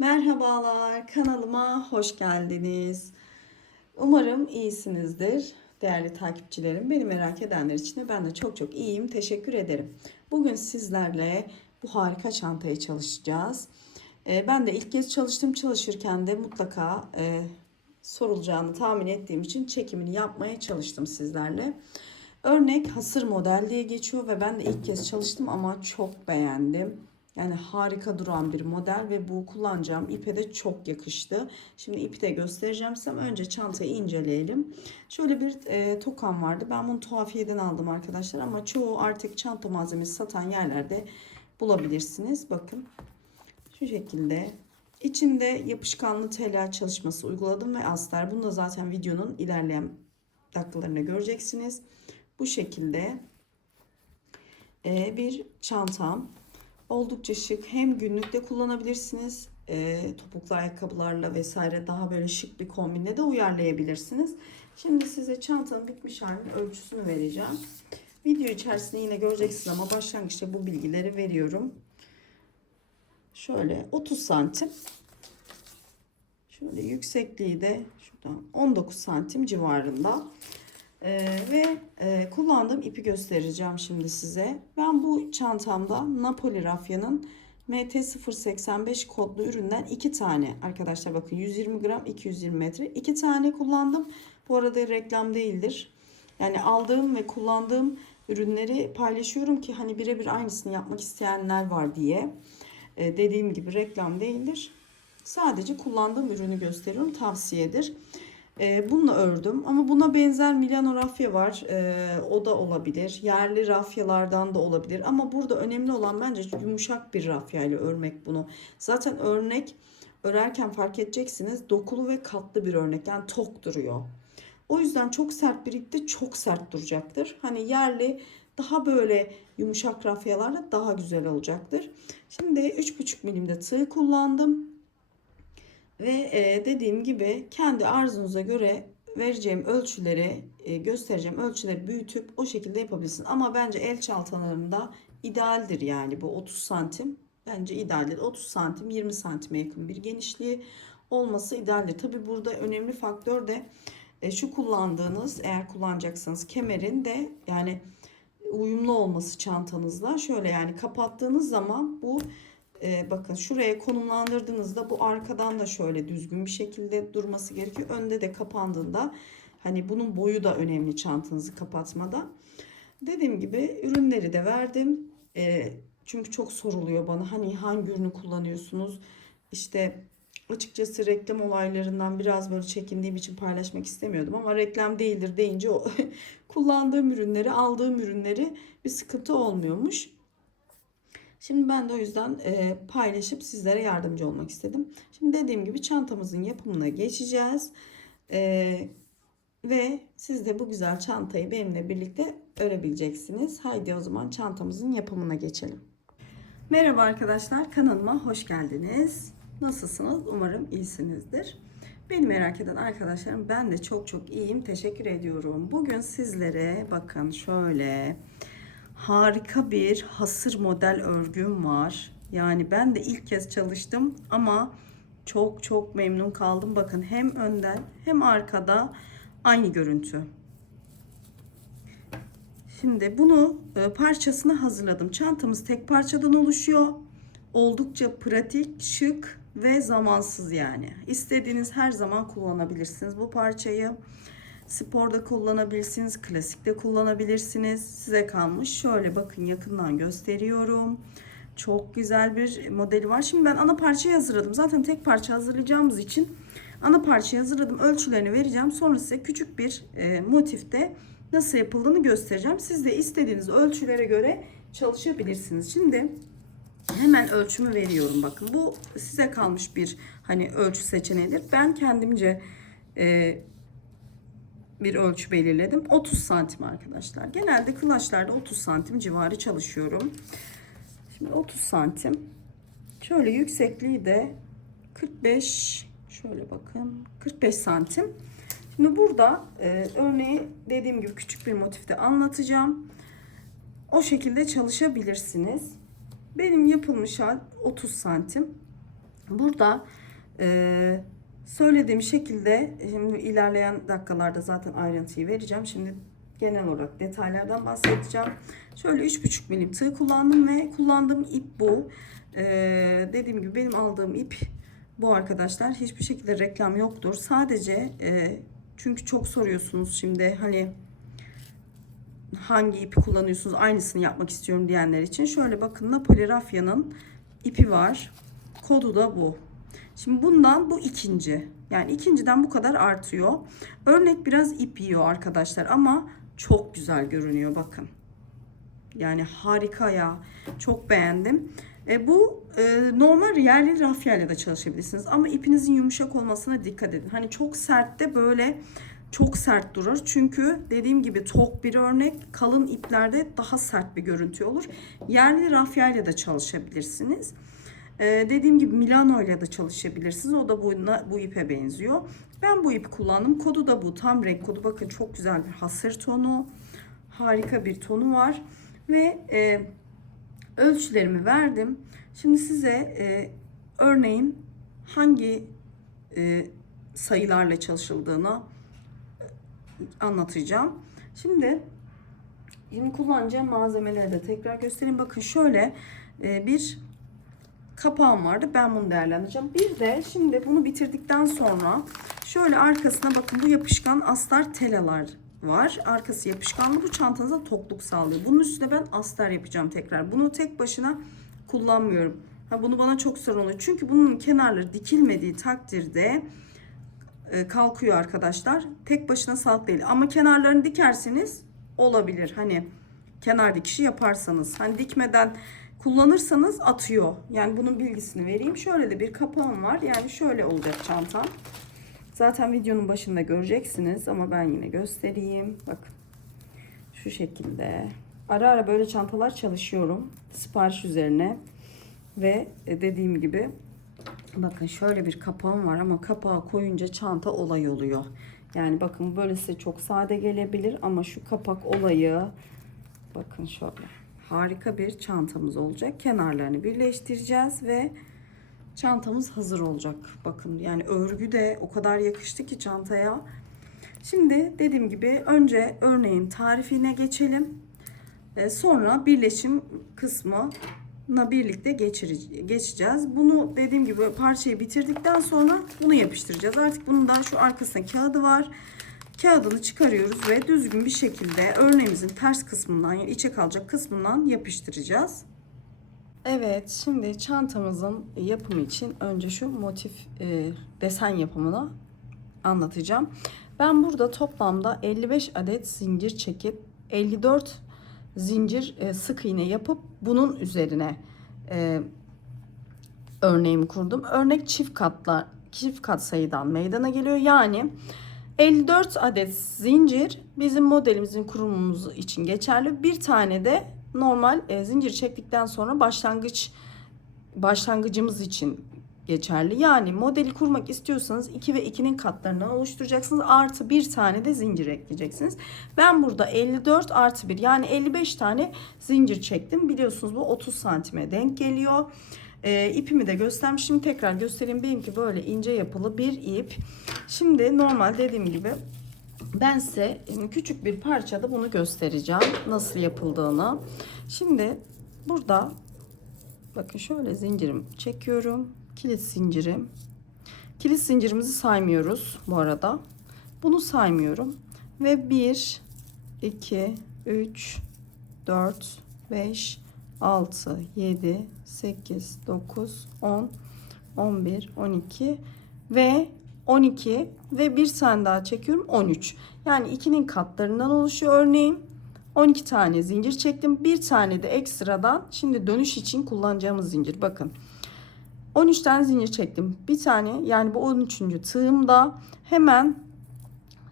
Merhabalar, kanalıma hoş geldiniz. Umarım iyisinizdir değerli takipçilerim. Beni merak edenler için de ben de çok iyiyim. Teşekkür ederim. Bugün sizlerle bu harika çantayı çalışacağız. Ben de ilk kez çalıştım. Çalışırken de mutlaka sorulacağını tahmin ettiğim için çekimini yapmaya çalıştım sizlerle. Örnek hasır model diye geçiyor ve ben de ilk kez çalıştım ama çok beğendim. Yani harika duran bir model ve bu kullanacağım ipe de çok yakıştı. Şimdi ipi de göstereceğim size ama önce çantayı inceleyelim. Şöyle bir tokam vardı. Ben bunu tuhafiyeden aldım arkadaşlar ama çoğu artık çanta malzemesi satan yerlerde bulabilirsiniz. Bakın şu şekilde. İçinde yapışkanlı tela çalışması uyguladım ve astar. Bunu da zaten videonun ilerleyen dakikalarında göreceksiniz. Bu şekilde bir çantam. Oldukça şık. Hem günlükte kullanabilirsiniz. Topuklu ayakkabılarla vesaire daha böyle şık bir kombinle de uyarlayabilirsiniz. Şimdi size çantanın bitmiş halinin ölçüsünü vereceğim. Video içerisinde yine göreceksiniz ama başlangıçta bu bilgileri veriyorum. Şöyle 30 santim. Şöyle yüksekliği de şuradan 19 santim civarında. Kullandığım ipi göstereceğim şimdi size. Ben bu çantamda Napoli Rafya'nın MT085 kodlu üründen 2 tane arkadaşlar, bakın 120 gram 220 metre 2 tane kullandım. Bu arada reklam değildir. Yani aldığım ve kullandığım ürünleri paylaşıyorum ki hani birebir aynısını yapmak isteyenler var diye. Dediğim gibi reklam değildir. Sadece kullandığım ürünü gösteriyorum, tavsiyedir. Bununla ördüm ama buna benzer Milano rafya var. O da olabilir. Yerli rafyalardan da olabilir. Ama burada önemli olan bence yumuşak bir rafya ile örmek bunu. Zaten örerken fark edeceksiniz, dokulu ve katlı bir örnek. Yani tok duruyor. O yüzden çok sert bir ipte çok sert duracaktır. Hani yerli daha böyle yumuşak rafyalarla daha güzel olacaktır. Şimdi 3,5 milimde tığ kullandım. Ve dediğim gibi kendi arzunuza göre vereceğim ölçüleri göstereceğim ölçüleri büyütüp o şekilde yapabilirsiniz. Ama bence el çantalarında idealdir yani bu 30 santim. Bence idealdir. 30 santim 20 santime yakın bir genişliği olması idealdir. Tabi burada önemli faktör de şu kullandığınız, eğer kullanacaksanız kemerin de yani uyumlu olması çantanızla. Şöyle yani kapattığınız zaman bu bakın şuraya konumlandırdığınızda bu arkadan da şöyle düzgün bir şekilde durması gerekiyor. Önde de kapandığında hani bunun boyu da önemli çantanızı kapatmada. Dediğim gibi ürünleri de verdim. Çünkü çok soruluyor bana, hani hangi ürünü kullanıyorsunuz? İşte açıkçası reklam olaylarından biraz böyle çekindiğim için paylaşmak istemiyordum ama reklam değildir deyince o kullandığım ürünleri, aldığım ürünleri bir sıkıntı olmuyormuş. Şimdi ben de o yüzden paylaşıp sizlere yardımcı olmak istedim. Şimdi dediğim gibi çantamızın yapımına geçeceğiz. Ve siz de bu güzel çantayı benimle birlikte örebileceksiniz. Haydi o zaman çantamızın yapımına geçelim. Merhaba arkadaşlar, kanalıma hoş geldiniz. Nasılsınız? Umarım iyisinizdir. Beni merak eden arkadaşlarım, ben de çok iyiyim. Teşekkür ediyorum. Bugün sizlere bakın şöyle harika bir hasır model örgüm var. Yani ben de ilk kez çalıştım ama çok memnun kaldım. Bakın hem önden hem arkada aynı görüntü. Şimdi bunu parçasını hazırladım. Çantamız tek parçadan oluşuyor. Oldukça pratik, şık ve zamansız yani. İstediğiniz her zaman kullanabilirsiniz bu parçayı. Sporda kullanabilirsiniz, klasikte kullanabilirsiniz. Size kalmış. Şöyle bakın yakından gösteriyorum. Çok güzel bir modeli var. Şimdi ben ana parçayı hazırladım. Zaten tek parça hazırlayacağımız için ana parçayı hazırladım. Ölçülerini vereceğim. Sonra size küçük bir motifte nasıl yapıldığını göstereceğim. Siz de istediğiniz ölçülere göre çalışabilirsiniz. Şimdi hemen ölçümü veriyorum. Bakın bu size kalmış bir hani ölçü seçeneğidir. Ben kendimce bir ölçü belirledim. 30 santim arkadaşlar. Genelde kılaçlarda 30 santim civarı çalışıyorum. Şimdi 30 santim. Şöyle yüksekliği de 45. Şöyle bakın 45 santim. Şimdi burada örneği dediğim gibi küçük bir motifte anlatacağım. O şekilde çalışabilirsiniz. Benim yapılmış hal 30 santim. Burada söylediğim şekilde şimdi ilerleyen dakikalarda zaten ayrıntıyı vereceğim. Şimdi genel olarak detaylardan bahsedeceğim. Şöyle 3,5 milim tığ kullandım ve kullandığım ip bu. Dediğim gibi benim aldığım ip bu arkadaşlar. Hiçbir şekilde reklam yoktur. Sadece çünkü çok soruyorsunuz şimdi hani hangi ipi kullanıyorsunuz, aynısını yapmak istiyorum diyenler için. Şöyle bakın, Napoli Rafya'nın ipi var. Kodu da bu. Şimdi bundan bu ikinci. Yani ikinciden bu kadar artıyor. Örnek biraz ip yiyor arkadaşlar ama çok güzel görünüyor bakın. Yani harika ya. Çok beğendim. Bu normal yerli rafyayla da çalışabilirsiniz. Ama ipinizin yumuşak olmasına dikkat edin. Hani çok sert de böyle çok sert durur. Çünkü dediğim gibi tok bir örnek. Kalın iplerde daha sert bir görüntü olur. Yerli rafyayla da çalışabilirsiniz. Dediğim gibi Milano ile de çalışabilirsiniz. O da bu ipe benziyor. Ben bu ipi kullandım. Kodu da bu. Tam renk kodu. Bakın çok güzel bir hasır tonu. Harika bir tonu var. Ve ölçülerimi verdim. Şimdi size örneğin hangi sayılarla çalışıldığını anlatacağım. Şimdi kullanacağım malzemeleri de tekrar göstereyim. Bakın şöyle bir kapağım vardı. Ben bunu değerlendireceğim. Bir de şimdi bunu bitirdikten sonra şöyle arkasına bakın, bu yapışkan astar telalar var. Arkası yapışkanlı, bu çantanıza tokluk sağlıyor. Bunun üstüne ben astar yapacağım tekrar. Bunu tek başına kullanmıyorum. Bunu bana çok sorun oluyor. Çünkü bunun kenarları dikilmediği takdirde kalkıyor arkadaşlar. Tek başına sağlıklı değil. Ama kenarlarını dikerseniz olabilir. Hani kenar dikişi yaparsanız. Hani dikmeden kullanırsanız atıyor. Yani bunun bilgisini vereyim. Şöyle de bir kapağım var. Yani şöyle olacak çantam. Zaten videonun başında göreceksiniz ama ben yine göstereyim. Bakın. Şu şekilde. Ara ara böyle çantalar çalışıyorum. Sipariş üzerine. Ve dediğim gibi bakın şöyle bir kapağım var ama kapağı koyunca çanta olay oluyor. Yani bakın böyle size çok sade gelebilir ama şu kapak olayı, bakın şöyle harika bir çantamız olacak. Kenarlarını birleştireceğiz ve çantamız hazır olacak. Bakın yani örgü de o kadar yakıştı ki çantaya. Şimdi dediğim gibi önce örneğin tarifine geçelim. Sonra birleşim kısmına birlikte geçeceğiz. Bunu dediğim gibi parçayı bitirdikten sonra bunu yapıştıracağız. Artık bunun da şu arkasında kağıdı var. Kağıdını çıkarıyoruz ve düzgün bir şekilde örneğimizin ters kısmından, yani içe kalacak kısmından yapıştıracağız. Evet, şimdi çantamızın yapımı için önce şu motif desen yapımını anlatacağım. Ben burada toplamda 55 adet zincir çekip 54 zincir sık iğne yapıp bunun üzerine örneğimi kurdum. Örnek çift kat sayıdan meydana geliyor. Yani 54 adet zincir bizim modelimizin kurulumumuz için geçerli. Bir tane de normal zincir çektikten sonra başlangıcımız için geçerli. Yani modeli kurmak istiyorsanız 2 ve 2'nin katlarından oluşturacaksınız. Artı bir tane de zincir ekleyeceksiniz. Ben burada 54 artı 1 yani 55 tane zincir çektim. Biliyorsunuz bu 30 santime denk geliyor. İpimi de göstermişim. Tekrar göstereyim. Benimki böyle ince yapılı bir ip. Şimdi normal dediğim gibi ben size küçük bir parçada bunu göstereceğim. Nasıl yapıldığını. Şimdi burada bakın şöyle zincirim çekiyorum. Kilit zincirim. Kilit zincirimizi saymıyoruz bu arada. Bunu saymıyorum. Ve 1, 2, 3, 4, 5, 6, 7, 8, 9, 10, 11, 12 ve 12 ve bir tane daha çekiyorum 13. Yani 2'nin katlarından oluşuyor örneğin. 12 tane zincir çektim. Bir tane de ekstradan şimdi dönüş için kullanacağımız zincir. Bakın 13 tane zincir çektim. Bir tane yani bu 13. tığımda hemen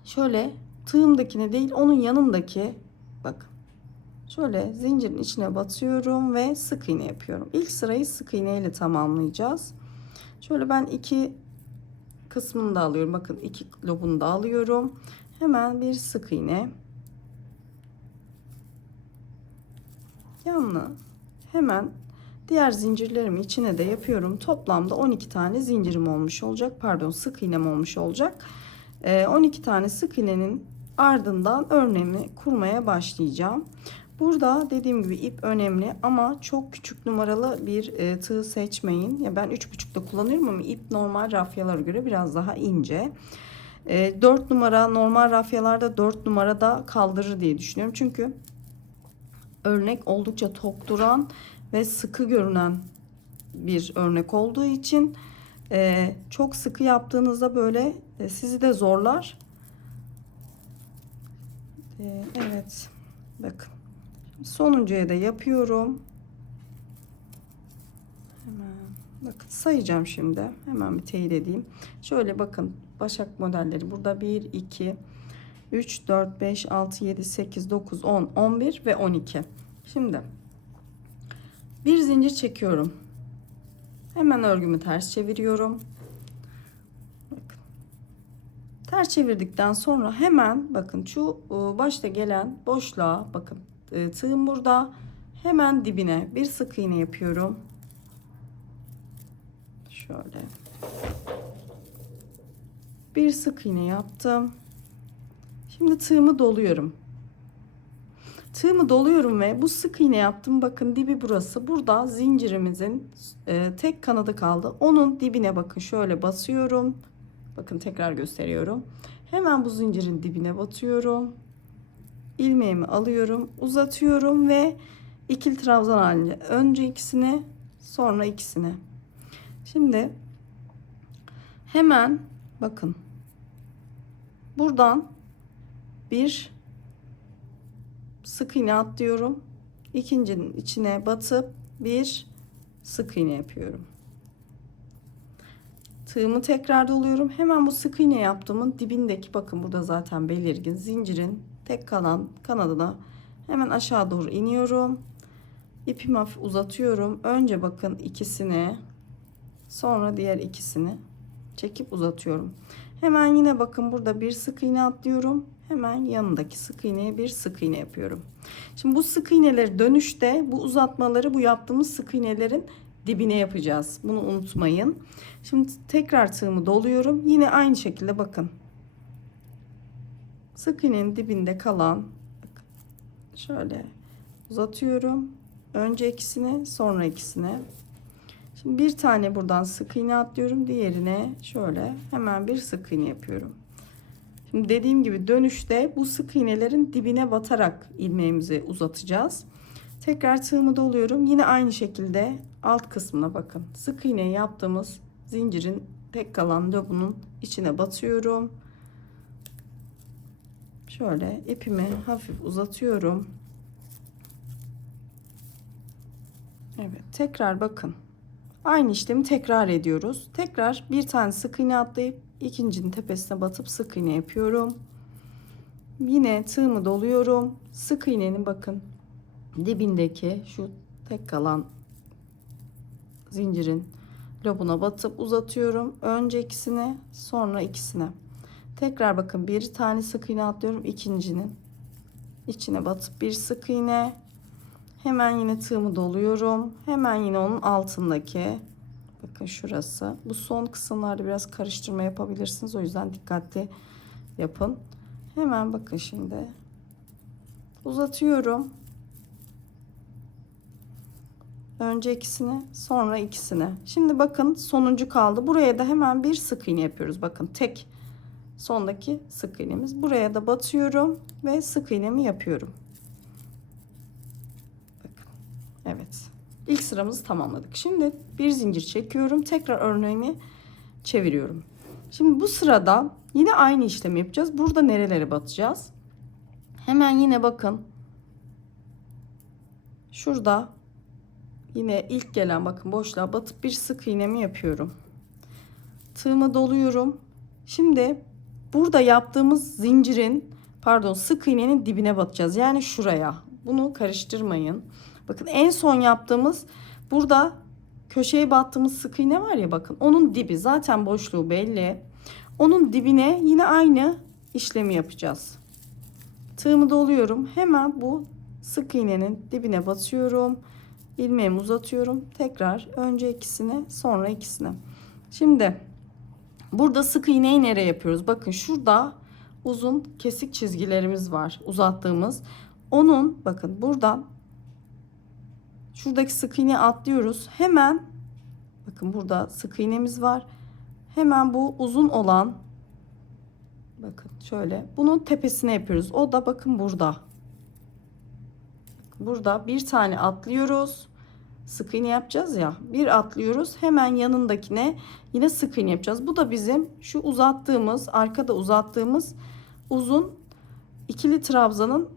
şöyle tığımdakine değil onun yanındaki bakın şöyle zincirin içine batıyorum ve sık iğne yapıyorum. İlk sırayı sık iğne ile tamamlayacağız. Şöyle ben iki kısmını da alıyorum. Bakın iki lobunu da alıyorum. Hemen bir sık iğne. Yanına hemen Diğer zincirlerimi içine de yapıyorum. Toplamda 12 tane zincirim olmuş olacak. Pardon, sık iğnem olmuş olacak. 12 tane sık iğnenin ardından örneğimi kurmaya başlayacağım. Burada dediğim gibi ip önemli ama çok küçük numaralı bir tığ seçmeyin. Ya ben 3,5'da kullanıyorum ama ip normal rafyalara göre biraz daha ince. 4 numara normal rafyalarda 4 numarada kaldırır diye düşünüyorum. Çünkü örnek oldukça tok duran ve sıkı görünen bir örnek olduğu için çok sıkı yaptığınızda böyle sizi de zorlar. Evet, bakın sonuncuya da yapıyorum. Hemen bakın sayacağım şimdi. Hemen bir teyit edeyim. Şöyle bakın, başak modelleri burada 1 2 3 4 5 6 7 8 9 10 11 ve 12. Şimdi bir zincir çekiyorum. Hemen örgümü ters çeviriyorum. Bakın. Ters çevirdikten sonra hemen bakın şu başta gelen boşluğa bakın, tığım burada, hemen dibine bir sık iğne yapıyorum. Şöyle bir sık iğne yaptım. Şimdi tığımı doluyorum. Tığımı doluyorum ve bu sık iğne yaptım. Bakın dibi burası. Burada zincirimizin tek kanadı kaldı. Onun dibine bakın şöyle basıyorum. Bakın tekrar gösteriyorum. Hemen bu zincirin dibine batıyorum. İlmeğimi alıyorum, uzatıyorum ve ikili trabzan halinde önce ikisini, sonra ikisini. Şimdi hemen bakın buradan bir sık iğne atlıyorum. İkincinin içine batıp bir sık iğne yapıyorum. Tığımı tekrar doluyorum. Hemen bu sık iğne yaptığımın dibindeki, bakın burada zaten belirgin zincirin tek kalan kanadına hemen aşağı doğru iniyorum. İpimi hafif uzatıyorum. Önce bakın ikisini, sonra diğer ikisini çekip uzatıyorum. Hemen yine bakın burada bir sık iğne atlıyorum. Hemen yanındaki sık iğneye bir sık iğne yapıyorum. Şimdi bu sık iğneleri dönüşte bu uzatmaları bu yaptığımız sık iğnelerin dibine yapacağız. Bunu unutmayın. Şimdi tekrar tığımı doluyorum. Yine aynı şekilde bakın. Sık iğnenin dibinde kalan, bakın, şöyle uzatıyorum. Önce ikisini, sonra ikisini. Şimdi bir tane buradan sık iğne atlıyorum. Diğerine şöyle hemen bir sık iğne yapıyorum. Şimdi dediğim gibi dönüşte bu sık iğnelerin dibine batarak ilmeğimizi uzatacağız. Tekrar tığımı doluyorum. Yine aynı şekilde alt kısmına bakın. Sık iğne yaptığımız zincirin tek kalan lobunun içine batıyorum. Şöyle ipimi hafif uzatıyorum. Evet, tekrar bakın. Aynı işlemi tekrar ediyoruz. Tekrar bir tane sık iğne atlayıp ikincinin tepesine batıp sık iğne yapıyorum. Yine tığımı doluyorum. Sık iğnenin bakın dibindeki şu tek kalan zincirin lobuna batıp uzatıyorum. Önce ikisine, sonra ikisine. Tekrar bakın bir tane sık iğne atlıyorum. İkincinin içine batıp bir sık iğne. Hemen yine tığımı doluyorum. Hemen yine onun altındaki, bakın şurası. Bu son kısımlarda biraz karıştırma yapabilirsiniz. O yüzden dikkatli yapın. Hemen bakın şimdi uzatıyorum. Önce ikisini, sonra ikisini. Şimdi bakın sonuncu kaldı. Buraya da hemen bir sık iğne yapıyoruz. Bakın tek sondaki sık iğnemiz. Buraya da batıyorum ve sık iğnemi yapıyorum. Bakın. Evet. İlk sıramızı tamamladık. Şimdi bir zincir çekiyorum. Tekrar örneğimi çeviriyorum. Şimdi bu sırada yine aynı işlemi yapacağız. Burada nerelere batacağız? Hemen yine bakın. Şurada yine ilk gelen bakın boşluğa batıp bir sık iğnemi yapıyorum. Tığımı doluyorum. Şimdi burada yaptığımız zincirin, pardon, sık iğnenin dibine batacağız. Yani şuraya. Bunu karıştırmayın. Bakın en son yaptığımız, burada köşeye battığımız sık iğne var ya, bakın onun dibi zaten, boşluğu belli. Onun dibine yine aynı işlemi yapacağız. Tığımı doluyorum. Hemen bu sık iğnenin dibine batıyorum. ilmeğimi uzatıyorum. Tekrar önce ikisini, sonra ikisini. Şimdi burada sık iğneyi nereye yapıyoruz? Bakın şurada uzun kesik çizgilerimiz var, uzattığımız. Onun bakın buradan şuradaki sık iğneyi atlıyoruz. Hemen bakın burada sık iğnemiz var. Hemen bu uzun olan, bakın şöyle, bunun tepesine yapıyoruz. O da bakın burada. Burada bir tane atlıyoruz. Sık iğne yapacağız ya. Bir atlıyoruz. Hemen yanındakine yine sık iğne yapacağız. Bu da bizim şu uzattığımız, arkada uzattığımız uzun ikili trabzanın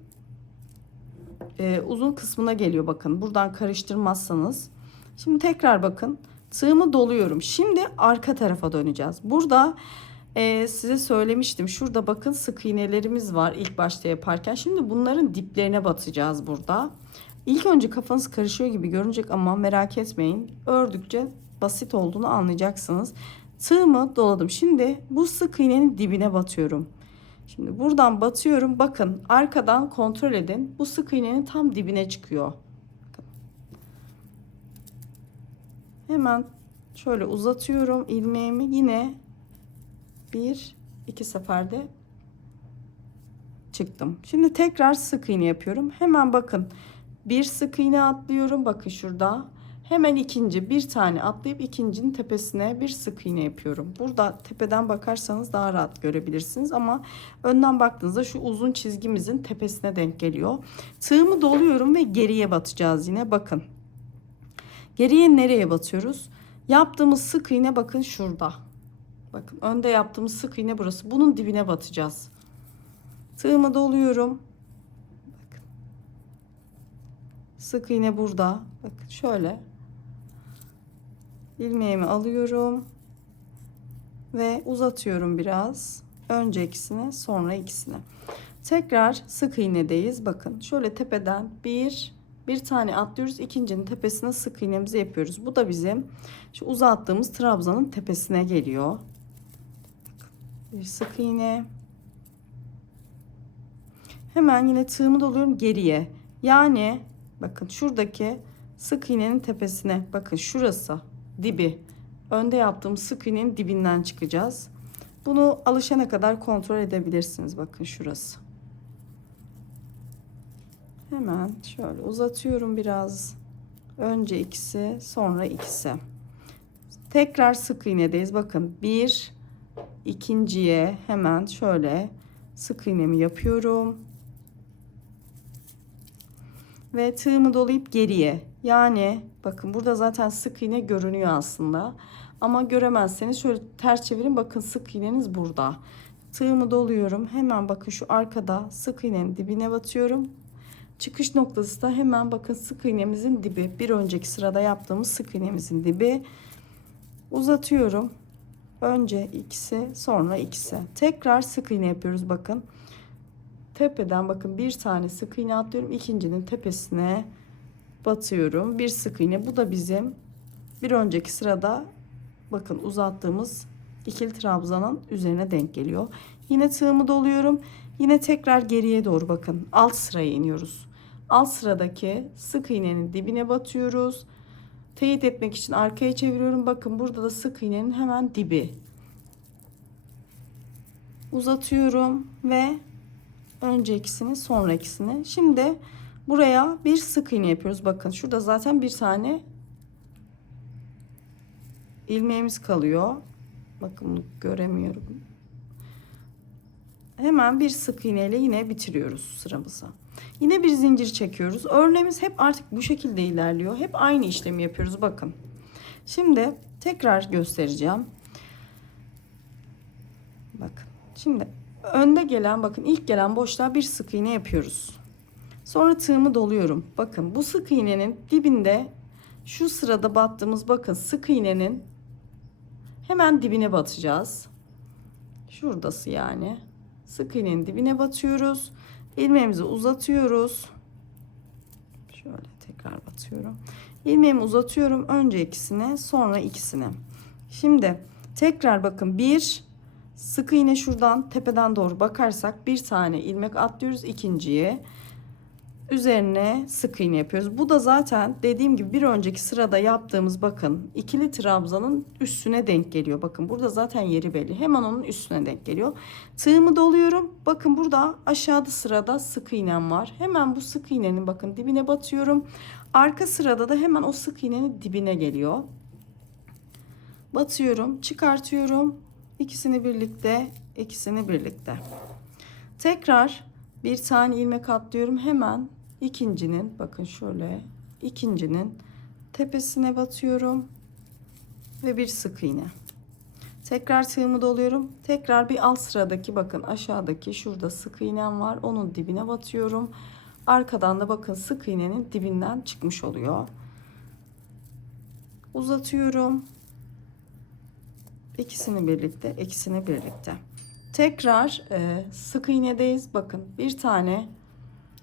uzun kısmına geliyor. Bakın buradan karıştırmazsanız. Şimdi tekrar bakın. Tığımı doluyorum. Şimdi arka tarafa döneceğiz. Burada size söylemiştim. Şurada bakın sık iğnelerimiz var ilk başta yaparken. Şimdi bunların diplerine batacağız burada. İlk önce kafanız karışıyor gibi görünecek ama merak etmeyin. Ördükçe basit olduğunu anlayacaksınız. Tığımı doladım. Şimdi bu sık iğnenin dibine batıyorum. Şimdi buradan batıyorum. Bakın arkadan kontrol edin. Bu sık iğnenin tam dibine çıkıyor. Hemen şöyle uzatıyorum ilmeğimi. Yine bir iki seferde çıktım. Şimdi tekrar sık iğne yapıyorum. Hemen bakın bir sık iğne atlıyorum. Bakın şurada. Hemen ikinci bir tane atlayıp ikincinin tepesine bir sık iğne yapıyorum. Burada tepeden bakarsanız daha rahat görebilirsiniz ama önden baktığınızda şu uzun çizgimizin tepesine denk geliyor. Tığımı doluyorum ve geriye batacağız yine. Bakın. Geriye nereye batıyoruz? Yaptığımız sık iğne bakın şurada. Bakın önde yaptığımız sık iğne burası. Bunun dibine batacağız. Tığımı doluyorum. Bakın. Sık iğne burada. Bakın şöyle. İlmeğimi alıyorum. Ve uzatıyorum biraz. Önce ikisini, sonra ikisini. Tekrar sık iğnedeyiz. Bakın şöyle tepeden bir tane atlıyoruz. İkincinin tepesine sık iğnemizi yapıyoruz. Bu da bizim şu uzattığımız trabzanın tepesine geliyor. Bir sık iğne. Hemen yine tığımı doluyorum geriye. Yani bakın şuradaki sık iğnenin tepesine, bakın şurası dibi. Önde yaptığım sık iğnenin dibinden çıkacağız. Bunu alışana kadar kontrol edebilirsiniz. Bakın şurası. Hemen şöyle uzatıyorum biraz. Önce ikisi, sonra ikisi. Tekrar sık iğnedeyiz. Bakın bir, ikinciye hemen şöyle sık iğnemi yapıyorum. Ve tığımı dolayıp geriye. Yani bakın burada zaten sık iğne görünüyor aslında. Ama göremezseniz şöyle ters çevirin. Bakın sık iğneniz burada. Tığımı doluyorum. Hemen bakın şu arkada sık iğnenin dibine batıyorum. Çıkış noktası da hemen bakın sık iğnemizin dibi. Bir önceki sırada yaptığımız sık iğnemizin dibi. Uzatıyorum. Önce ikisi, sonra ikisi. Tekrar sık iğne yapıyoruz bakın. Tepeden bakın bir tane sık iğne atlıyorum. İkincinin tepesine batıyorum. Bir sık iğne. Bu da bizim bir önceki sırada bakın uzattığımız ikili trabzanın üzerine denk geliyor. Yine tığımı doluyorum. Yine tekrar geriye doğru bakın. Alt sıraya iniyoruz. Alt sıradaki sık iğnenin dibine batıyoruz. Teyit etmek için arkaya çeviriyorum. Bakın burada da sık iğnenin hemen dibi. Uzatıyorum ve önce ikisini, sonra ikisini. Şimdi buraya bir sık iğne yapıyoruz. Bakın şurada zaten bir tane ilmeğimiz kalıyor. Bakın bunu göremiyorum. Hemen bir sık iğne ile yine bitiriyoruz sıramızı. Yine bir zincir çekiyoruz. Örneğimiz hep artık bu şekilde ilerliyor. Hep aynı işlemi yapıyoruz. Bakın. Şimdi tekrar göstereceğim. Bakın. Şimdi önde gelen, bakın ilk gelen boşluğa bir sık iğne yapıyoruz. Sonra tığımı doluyorum. Bakın bu sık iğnenin dibinde şu sırada battığımız bakın sık iğnenin hemen dibine batacağız. Şuradası yani. Sık iğnenin dibine batıyoruz. İlmeğimizi uzatıyoruz. Şöyle tekrar batıyorum. İlmeğimi uzatıyorum. Önce ikisine, sonra ikisine. Şimdi tekrar bakın bir sık iğne şuradan tepeden doğru bakarsak bir tane ilmek atlıyoruz ikinciye. üzerine sık iğne yapıyoruz. Bu da zaten dediğim gibi bir önceki sırada yaptığımız bakın ikili trabzanın üstüne denk geliyor. Bakın burada zaten yeri belli. Hemen onun üstüne denk geliyor. Tığımı doluyorum. Bakın burada aşağıda sırada sık iğnem var. Hemen bu sık iğnenin bakın dibine batıyorum. Arka sırada da hemen o sık iğnenin dibine geliyor. Batıyorum, çıkartıyorum. İkisini birlikte, ikisini birlikte. Tekrar bir tane ilmek atlıyorum. Hemen ikincinin bakın şöyle ikincinin tepesine batıyorum ve bir sık iğne. Tekrar tığımı doluyorum. Tekrar bir alt sıradaki bakın aşağıdaki şurada sık iğnem var. Onun dibine batıyorum. Arkadan da bakın sık iğnenin dibinden çıkmış oluyor. Uzatıyorum. İkisini birlikte, ikisini birlikte. Tekrar sık iğnedeyiz. Bakın bir tane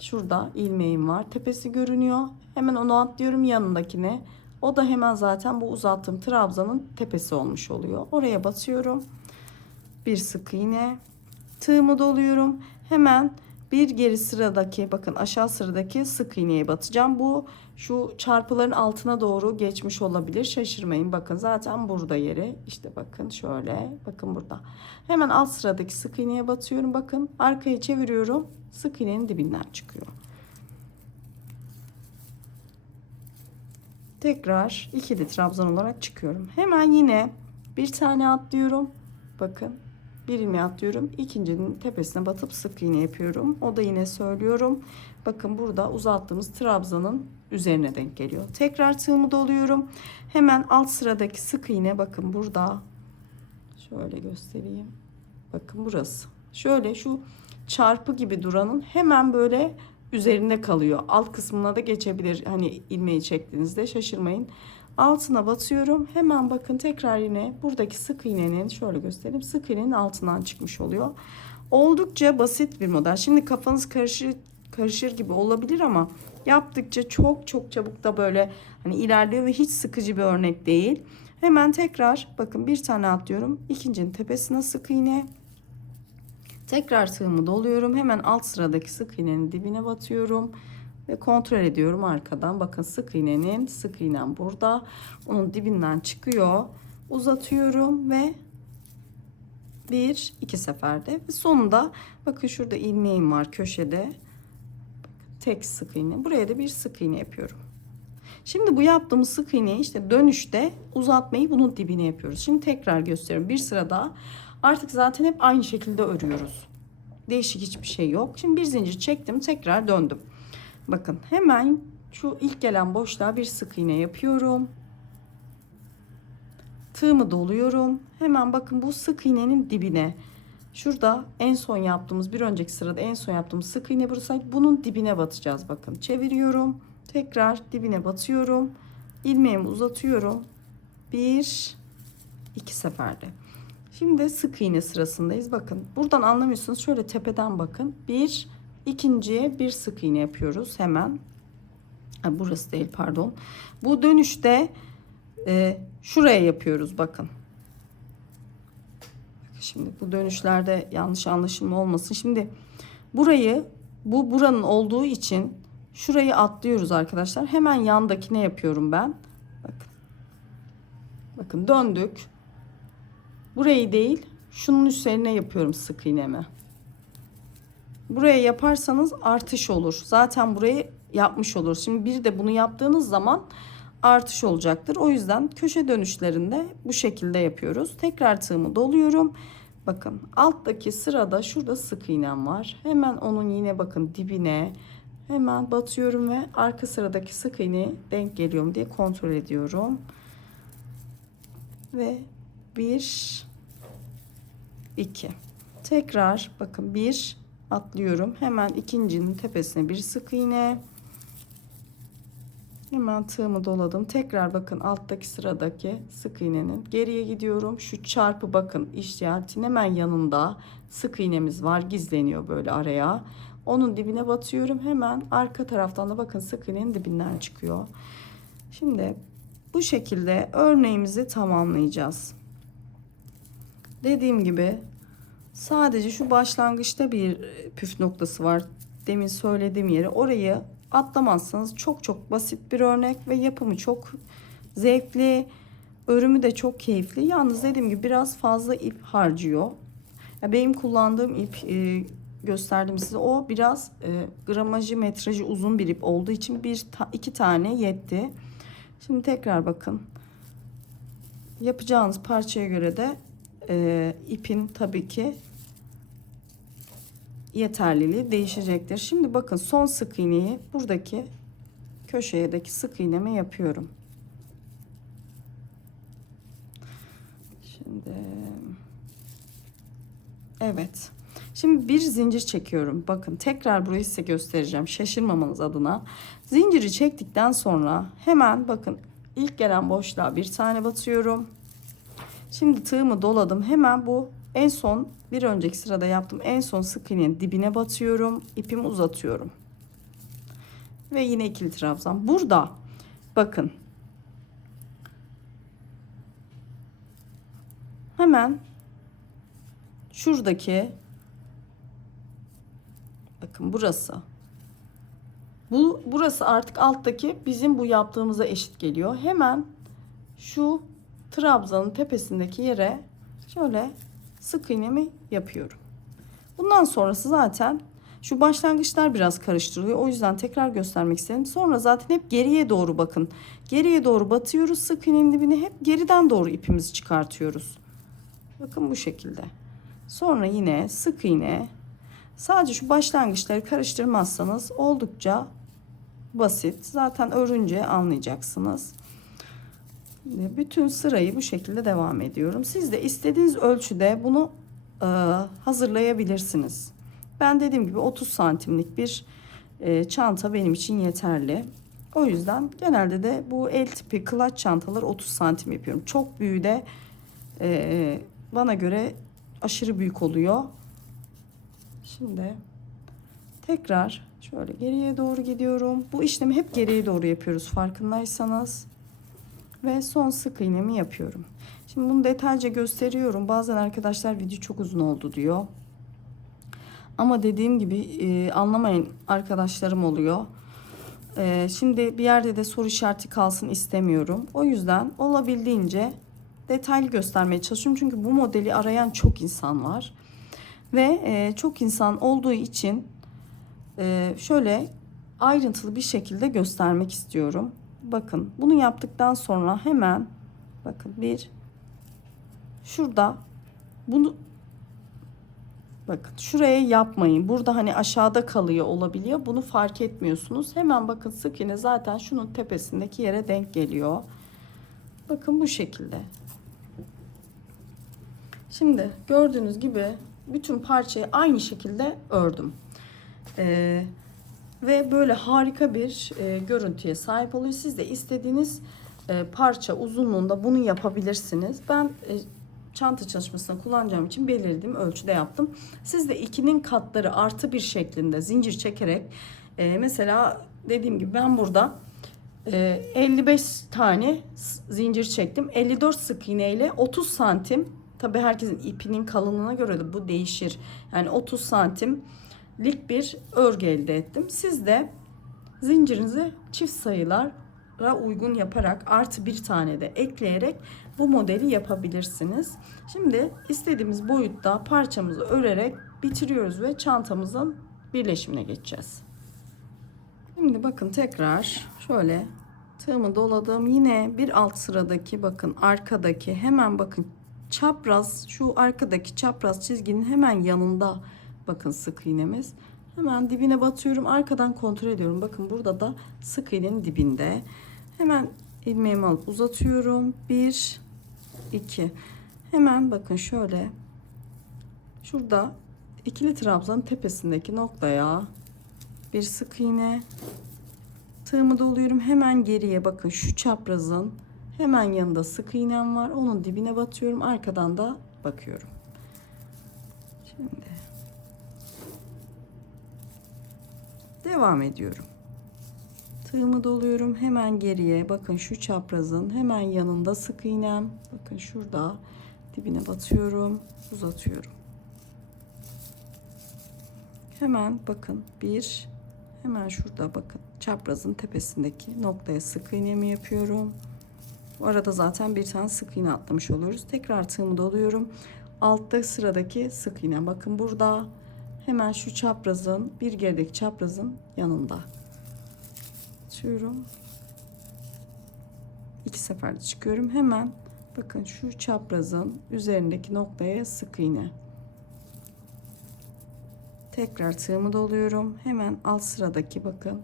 şurada ilmeğim var. Tepesi görünüyor. Hemen onu atlıyorum yanındakine. O da hemen zaten bu uzattığım trabzanın tepesi olmuş oluyor. Oraya batıyorum. Bir sık iğne. Tığımı doluyorum. Hemen bir geri sıradaki bakın aşağı sıradaki sık iğneye batacağım. Bu şu çarpıların altına doğru geçmiş olabilir. Şaşırmayın. Bakın zaten burada yeri. İşte bakın şöyle. Bakın burada. Hemen alt sıradaki sık iğneye batıyorum. Bakın arkaya çeviriyorum. Sık iğnenin dibinden çıkıyor. Tekrar ikili trabzan olarak çıkıyorum. Hemen yine bir tane atlıyorum. Bakın bir ilmeği atlıyorum. İkincinin tepesine batıp sık iğne yapıyorum. O da yine söylüyorum. Bakın burada uzattığımız trabzanın üzerine denk geliyor. Tekrar tığımı doluyorum. Hemen alt sıradaki sık iğne bakın burada. Şöyle göstereyim. Bakın burası. Şöyle şu çarpı gibi duranın hemen böyle üzerinde kalıyor. Alt kısmına da geçebilir. Hani ilmeği çektiğinizde şaşırmayın. Altına batıyorum. Hemen bakın tekrar yine buradaki sık iğnenin şöyle göstereyim. Sık iğnenin altından çıkmış oluyor. Oldukça basit bir model. Şimdi kafanız karışır gibi olabilir ama yaptıkça çok çabuk da böyle hani ilerliyor ve hiç sıkıcı bir örnek değil. Hemen tekrar bakın bir tane atlıyorum. İkincinin tepesine sık iğne. Tekrar tığımı doluyorum. Hemen alt sıradaki sık iğnenin dibine batıyorum. Ve kontrol ediyorum arkadan. Bakın sık iğnem burada. Onun dibinden çıkıyor. Uzatıyorum ve iki seferde. Ve sonunda bakın şurada ilmeğim var köşede. Tek sık iğne. Buraya da bir sık iğne yapıyorum. Şimdi bu yaptığımız sık iğneyi işte dönüşte uzatmayı bunun dibine yapıyoruz. Şimdi tekrar gösteriyorum. Bir sıra daha. Artık zaten hep aynı şekilde örüyoruz. Değişik hiçbir şey yok. Şimdi bir zincir çektim. Tekrar döndüm. Bakın hemen şu ilk gelen boşluğa bir sık iğne yapıyorum. Tığımı doluyorum. Hemen bakın bu sık iğnenin dibine. Şurada en son yaptığımız bir önceki sırada en son yaptığımız sık iğne burası. Bunun dibine batacağız bakın. Çeviriyorum. Tekrar dibine batıyorum. İlmeğimi uzatıyorum. İki seferde. Şimdi sık iğne sırasındayız. Bakın buradan anlamıyorsunuz. Şöyle tepeden bakın. İkinciye bir sık iğne yapıyoruz hemen. Burası değil pardon. Bu dönüşte şuraya yapıyoruz bakın. Şimdi bu dönüşlerde yanlış anlaşılma olmasın. Şimdi burayı buranın olduğu için şurayı atlıyoruz arkadaşlar. Hemen yandakine yapıyorum ben. Bakın. Bakın döndük. Burayı değil şunun üzerine yapıyorum sık iğnemi. Buraya yaparsanız artış olur. Zaten burayı yapmış olur. Şimdi bir de bunu yaptığınız zaman artış olacaktır. O yüzden köşe dönüşlerinde bu şekilde yapıyoruz. Tekrar tığımı doluyorum. Bakın alttaki sırada şurada sık iğnem var. Hemen onun yine bakın dibine hemen batıyorum ve arka sıradaki sık iğneye denk geliyorum diye kontrol ediyorum. Ve 2 tekrar bakın atlıyorum. Hemen ikincinin tepesine bir sık iğne. Hemen tığımı doladım. Tekrar bakın alttaki sıradaki sık iğnenin geriye gidiyorum. Şu çarpı bakın işaretin hemen yanında sık iğnemiz var. Gizleniyor böyle araya. Onun dibine batıyorum. Hemen arka taraftan da bakın sık iğnenin dibinden çıkıyor. Şimdi bu şekilde örneğimizi tamamlayacağız. Dediğim gibi sadece şu başlangıçta bir püf noktası var. Demin söylediğim yeri orayı atlamazsanız çok çok basit bir örnek ve yapımı çok zevkli, örümü de çok keyifli. Yalnız dediğim gibi biraz fazla ip harcıyor. Ya benim kullandığım ip gösterdim size. O biraz gramajı, metrajı uzun bir ip olduğu için iki tane yetti. Şimdi tekrar bakın. Yapacağınız parçaya göre de ipin tabii ki yeterliliği değişecektir. Şimdi bakın son sık iğneyi buradaki köşeyedeki sık iğnemi yapıyorum. Şimdi evet. Şimdi bir zincir çekiyorum. Bakın tekrar burayı size göstereceğim. Şaşırmamanız adına. Zinciri çektikten sonra hemen bakın ilk gelen boşluğa bir tane batıyorum. Şimdi tığımı doladım. Hemen bu en son bir önceki sırada yaptığım en son sık iğnenin dibine batıyorum. İpimi uzatıyorum. Ve yine ikili trabzan. Burada bakın. Hemen şuradaki bakın burası. Burası artık alttaki bizim bu yaptığımıza eşit geliyor. Hemen şu trabzanın tepesindeki yere şöyle sık iğnemi yapıyorum. Bundan sonrası zaten şu başlangıçlar biraz karıştırılıyor. O yüzden tekrar göstermek istedim. Sonra zaten hep geriye doğru bakın. Geriye doğru batıyoruz. Sık iğnenin dibine hep geriden doğru ipimizi çıkartıyoruz. Bakın bu şekilde. Sonra yine sık iğne. Sadece şu başlangıçları karıştırmazsanız oldukça basit. Zaten örünce anlayacaksınız. Bütün sırayı bu şekilde devam ediyorum. Siz de istediğiniz ölçüde bunu hazırlayabilirsiniz. Ben dediğim gibi 30 santimlik bir çanta benim için yeterli. O yüzden genelde de bu el tipi clutch çantaları 30 santim yapıyorum. Çok büyüğü de bana göre aşırı büyük oluyor. Şimdi tekrar şöyle geriye doğru gidiyorum. Bu işlemi hep geriye doğru yapıyoruz farkındaysanız. Ve son sık iğnemi yapıyorum. Şimdi bunu detaylıca gösteriyorum. Bazen arkadaşlar video çok uzun oldu diyor. Ama dediğim gibi anlamayan arkadaşlarım oluyor. Şimdi bir yerde de soru işareti kalsın istemiyorum. O yüzden olabildiğince detaylı göstermeye çalışıyorum. Çünkü bu modeli arayan çok insan var. Ve çok insan olduğu için şöyle ayrıntılı bir şekilde göstermek istiyorum. Bakın bunu yaptıktan sonra hemen bakın şurada bunu bakın şuraya yapmayın. Burada hani aşağıda kalıyor olabiliyor. Bunu fark etmiyorsunuz. Hemen bakın sık iğne zaten şunun tepesindeki yere denk geliyor. Bakın bu şekilde. Şimdi gördüğünüz gibi bütün parçayı aynı şekilde ördüm. Ve böyle harika bir görüntüye sahip oluyor. Siz de istediğiniz parça uzunluğunda bunu yapabilirsiniz. Ben çanta çalışmasında kullanacağım için belirlediğim ölçüde yaptım. Siz de 2'nin katları artı bir şeklinde zincir çekerek mesela dediğim gibi ben burada 55 tane zincir çektim. 54 sık iğne ile 30 santim. Tabii herkesin ipinin kalınlığına göre de bu değişir. Yani 30 santimlik bir örgü elde ettim. Siz de zincirinizi çift sayılara uygun yaparak artı bir tane de ekleyerek bu modeli yapabilirsiniz. Şimdi istediğimiz boyutta parçamızı örerek bitiriyoruz ve çantamızın birleşimine geçeceğiz. Şimdi bakın tekrar şöyle tığımı doladım. Yine bir alt sıradaki bakın arkadaki hemen bakın çapraz şu arkadaki çapraz çizginin hemen yanında bakın sık iğnemiz. Hemen dibine batıyorum. Arkadan kontrol ediyorum. Bakın burada da sık iğnenin dibinde. Hemen ilmeğimi alıp uzatıyorum. 1 2. Hemen bakın şöyle şurada ikili trabzanın tepesindeki noktaya bir sık iğne, tığımı doluyorum. Hemen geriye bakın şu çaprazın hemen yanında sık iğnem var. Onun dibine batıyorum. Arkadan da bakıyorum. Şimdi devam ediyorum. Tığımı doluyorum. Hemen geriye bakın şu çaprazın hemen yanında sık iğnem. Bakın şurada dibine batıyorum. Uzatıyorum. Hemen bakın Hemen şurada bakın çaprazın tepesindeki noktaya sık iğnemi yapıyorum. Bu arada zaten bir tane sık iğne atlamış oluyoruz. Tekrar tığımı doluyorum. Altta sıradaki sık iğne. Bakın burada hemen şu çaprazın, bir gerideki çaprazın yanında. Açıyorum. 2 seferde çıkıyorum. Hemen bakın şu çaprazın üzerindeki noktaya sık iğne. Tekrar tığımı doluyorum. Hemen alt sıradaki bakın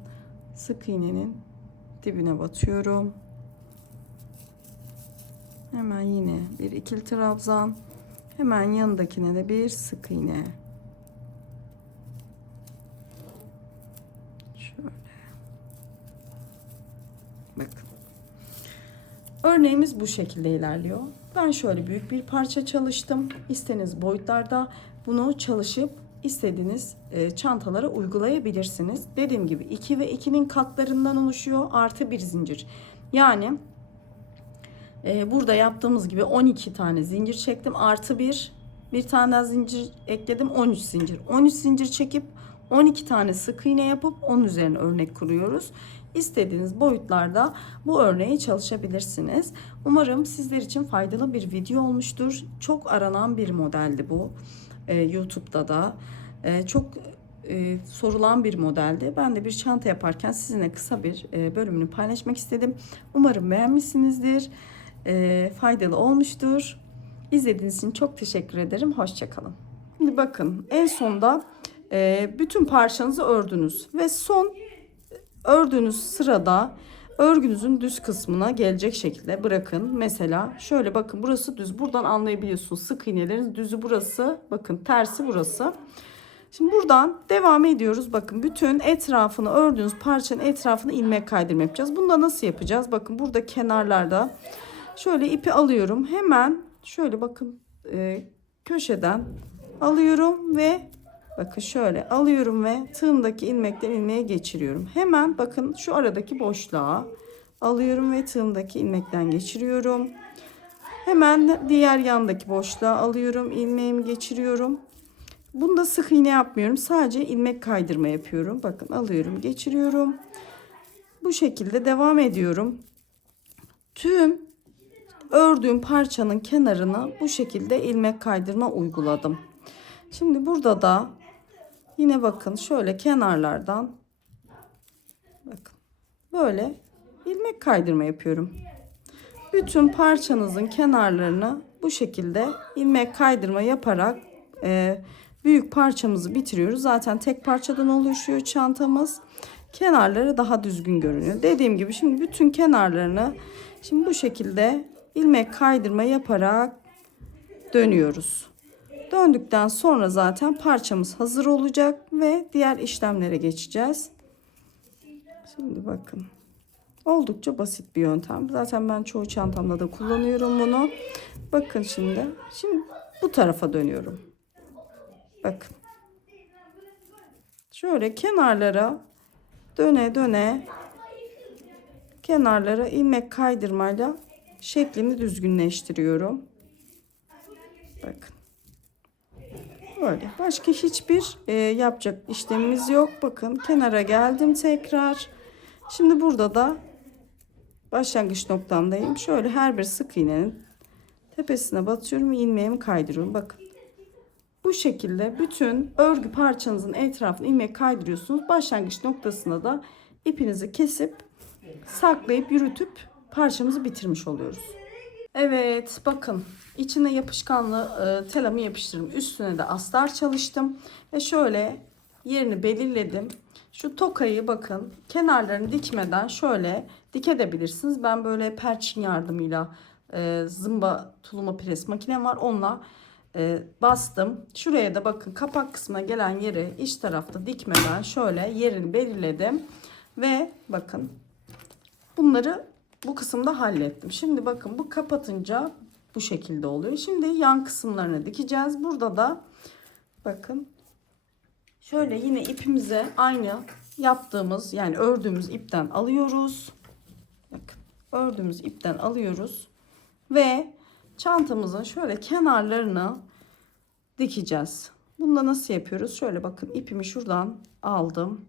sık iğnenin dibine batıyorum. Hemen yine bir ikili trabzan. Hemen yanındakine de bir sık iğne. Şöyle. Bakın. Örneğimiz bu şekilde ilerliyor. Ben şöyle büyük bir parça çalıştım. İstediğiniz boyutlarda bunu çalışıp istediğiniz çantalara uygulayabilirsiniz. Dediğim gibi 2 ve 2'nin katlarından oluşuyor. Artı bir zincir. Yani burada yaptığımız gibi 12 tane zincir çektim. Artı bir tane daha zincir ekledim. 13 zincir. 13 zincir çekip 12 tane sık iğne yapıp onun üzerine örnek kuruyoruz. İstediğiniz boyutlarda bu örneği çalışabilirsiniz. Umarım sizler için faydalı bir video olmuştur. Çok aranan bir modeldi bu. YouTube'da da çok sorulan bir modeldi. Ben de bir çanta yaparken sizinle kısa bir bölümünü paylaşmak istedim. Umarım beğenmişsinizdir. Faydalı olmuştur. İzlediğiniz için çok teşekkür ederim. Hoşça kalın. Şimdi bakın en sonda bütün parçanızı ördünüz ve son ördüğünüz sırada örgünüzün düz kısmına gelecek şekilde bırakın. Mesela şöyle bakın burası düz. Buradan anlayabiliyorsunuz. Sık iğnelerin düzü burası. Bakın tersi burası. Şimdi buradan devam ediyoruz. Bakın bütün etrafını ördüğünüz parçanın etrafını ilmek kaydırma yapacağız. Bunu da nasıl yapacağız? Bakın burada kenarlarda şöyle ipi alıyorum. Hemen şöyle bakın köşeden alıyorum ve bakın şöyle alıyorum ve tığımdaki ilmekten ilmeğe geçiriyorum. Hemen bakın şu aradaki boşluğa alıyorum ve tığımdaki ilmekten geçiriyorum. Hemen diğer yandaki boşluğa alıyorum, ilmeğimi geçiriyorum. Bunda sık iğne yapmıyorum. Sadece ilmek kaydırma yapıyorum. Bakın alıyorum, geçiriyorum. Bu şekilde devam ediyorum. Tüm ördüğüm parçanın kenarına bu şekilde ilmek kaydırma uyguladım. Şimdi burada da yine bakın şöyle kenarlardan bakın böyle ilmek kaydırma yapıyorum. Bütün parçanızın kenarlarını bu şekilde ilmek kaydırma yaparak büyük parçamızı bitiriyoruz. Zaten tek parçadan oluşuyor çantamız. Kenarları daha düzgün görünüyor. Dediğim gibi şimdi bütün kenarlarını şimdi bu şekilde ilmek kaydırma yaparak dönüyoruz. Döndükten sonra zaten parçamız hazır olacak ve diğer işlemlere geçeceğiz. Şimdi bakın. Oldukça basit bir yöntem. Zaten ben çoğu çantamda da kullanıyorum bunu. Bakın şimdi. Şimdi bu tarafa dönüyorum. Bakın. Şöyle kenarlara döne döne kenarlara ilmek kaydırmayla şeklini düzgünleştiriyorum. Bakın. Böyle. Başka hiçbir yapacak işlemimiz yok. Bakın kenara geldim tekrar. Şimdi burada da başlangıç noktamdayım. Şöyle her bir sık iğnenin tepesine batıyorum ve ilmeğimi kaydırıyorum. Bakın. Bu şekilde bütün örgü parçanızın etrafını ilmek kaydırıyorsunuz. Başlangıç noktasına da ipinizi kesip saklayıp yürütüp parçamızı bitirmiş oluyoruz. Evet bakın içine yapışkanlı telamı yapıştırdım. Üstüne de astar çalıştım. Ve şöyle yerini belirledim. Şu tokayı bakın kenarlarını dikmeden şöyle dikebilirsiniz. Ben böyle perçin yardımıyla zımba tuluma pres makinem var. Onunla bastım. Şuraya da bakın kapak kısmına gelen yeri iç tarafta dikmeden şöyle yerini belirledim. Ve bakın bunları bu kısımda hallettim. Şimdi bakın bu kapatınca bu şekilde oluyor. Şimdi yan kısımlarını dikeceğiz. Burada da bakın şöyle yine ipimize aynı yaptığımız yani ördüğümüz ipten alıyoruz. Bakın ördüğümüz ipten alıyoruz ve çantamızın şöyle kenarlarını dikeceğiz. Bunu da nasıl yapıyoruz? Şöyle bakın ipimi şuradan aldım.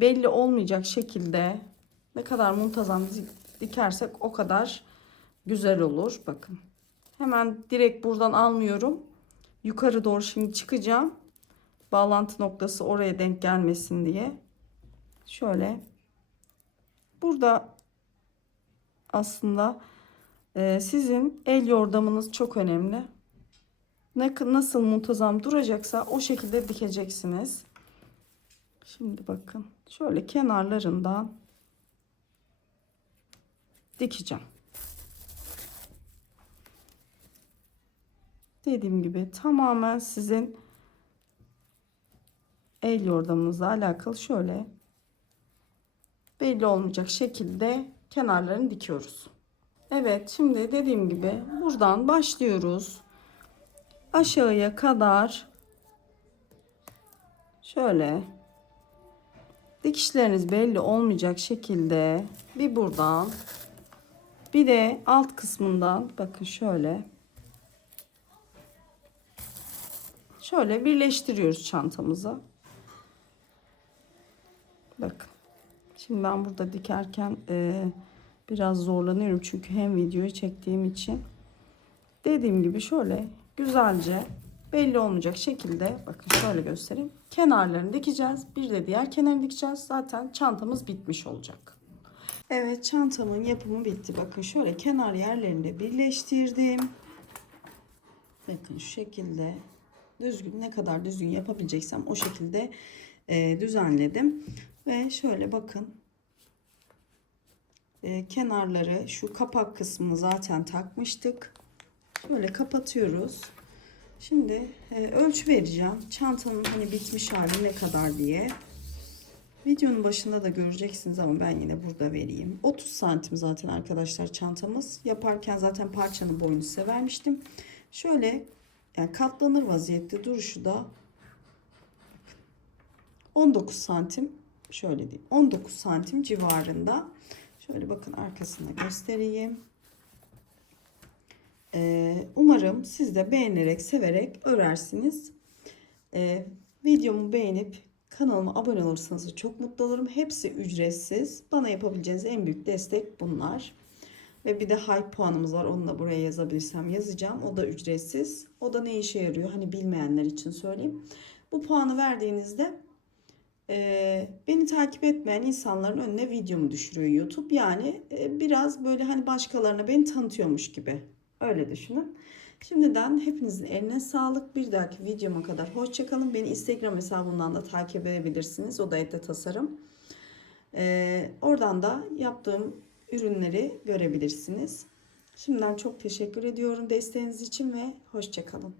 belli olmayacak şekilde ne kadar muntazam dikersek o kadar güzel olur. Bakın. Hemen direkt buradan almıyorum. Yukarı doğru şimdi çıkacağım. Bağlantı noktası oraya denk gelmesin diye. Şöyle. Burada aslında sizin el yordamınız çok önemli. Nasıl muntazam duracaksa o şekilde dikeceksiniz. Şimdi bakın. Şöyle kenarlarından dikeceğim. Dediğim gibi tamamen sizin el yordamınızla alakalı, şöyle belli olmayacak şekilde kenarlarını dikiyoruz. Evet, şimdi dediğim gibi buradan başlıyoruz. Aşağıya kadar şöyle dikişleriniz belli olmayacak şekilde bir buradan bir de alt kısmından bakın şöyle birleştiriyoruz çantamızı. Bakın. Şimdi ben burada dikerken biraz zorlanıyorum çünkü hem videoyu çektiğim için. Dediğim gibi şöyle güzelce belli olmayacak şekilde bakın şöyle göstereyim. Kenarlarını dikeceğiz. Bir de diğer kenarını dikeceğiz. Zaten çantamız bitmiş olacak. Evet, çantamın yapımı bitti. Bakın şöyle kenar yerlerinde birleştirdim. Bakın şu şekilde düzgün, ne kadar düzgün yapabileceksem o şekilde düzenledim. Ve şöyle bakın. Kenarları, şu kapak kısmını zaten takmıştık. Şöyle kapatıyoruz. Şimdi ölçü vereceğim. Çantanın hani bitmiş hali ne kadar diye. Videonun başında da göreceksiniz ama ben yine burada vereyim. 30 santim zaten arkadaşlar çantamız. Yaparken zaten parçanın boyunu size vermiştim. Şöyle yani katlanır vaziyette duruşu da 19 santim, şöyle diyeyim, 19 santim civarında. Şöyle bakın arkasına göstereyim. Umarım siz de beğenerek, severek örersiniz. Videomu beğenip kanalıma abone olursanız çok mutlu olurum. Hepsi ücretsiz. Bana yapabileceğiniz en büyük destek bunlar. Ve bir de hype puanımız var. Onu da buraya yazabilirsem yazacağım. O da ücretsiz. O da ne işe yarıyor? Hani bilmeyenler için söyleyeyim. Bu puanı verdiğinizde beni takip etmeyen insanların önüne videomu düşürüyor YouTube. Yani biraz böyle hani başkalarına beni tanıtıyormuş gibi. Öyle düşünün. Şimdiden hepinizin eline sağlık. Bir dahaki videoma kadar hoşça kalın. Beni Instagram hesabımdan da takip edebilirsiniz. O da Ette Tasarım. Oradan da yaptığım ürünleri görebilirsiniz. Şimdiden çok teşekkür ediyorum desteğiniz için ve hoşça kalın.